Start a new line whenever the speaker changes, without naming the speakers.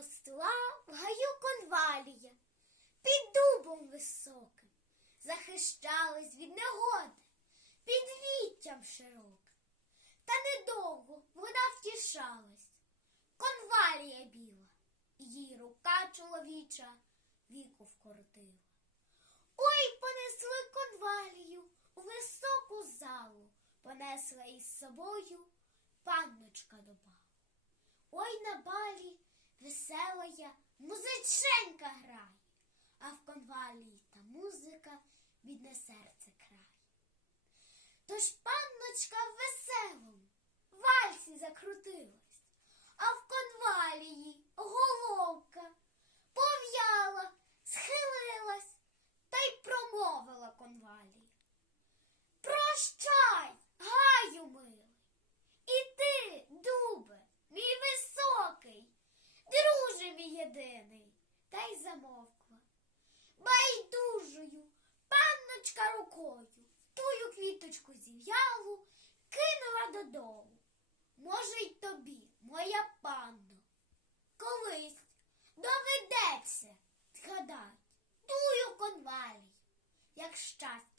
росла в гаю конвалія, під дубом високим, захищалась від негоди, під віттям широким. Та недовго вона втішалась, конвалія біла, її рука чоловіча віку вкоротила. Ой, понесли конвалію у високу залу, понесла із собою панночка до балу. Ой на балі веселая музиченька грає, а в конвалії та музика бідне серце край. Тож панночка в веселому вальсі закрутилась, а в конвалії головка пов'яла, схилилась та й промовила конвалія. Прощай, гаю милий, і ти, дубе, мій високий, друже мій єдиний, та й замовкла. Квіточку зів'ялу кинула додому. Може, й тобі, моя панно, колись доведеться згадать тую конвалій, як щастя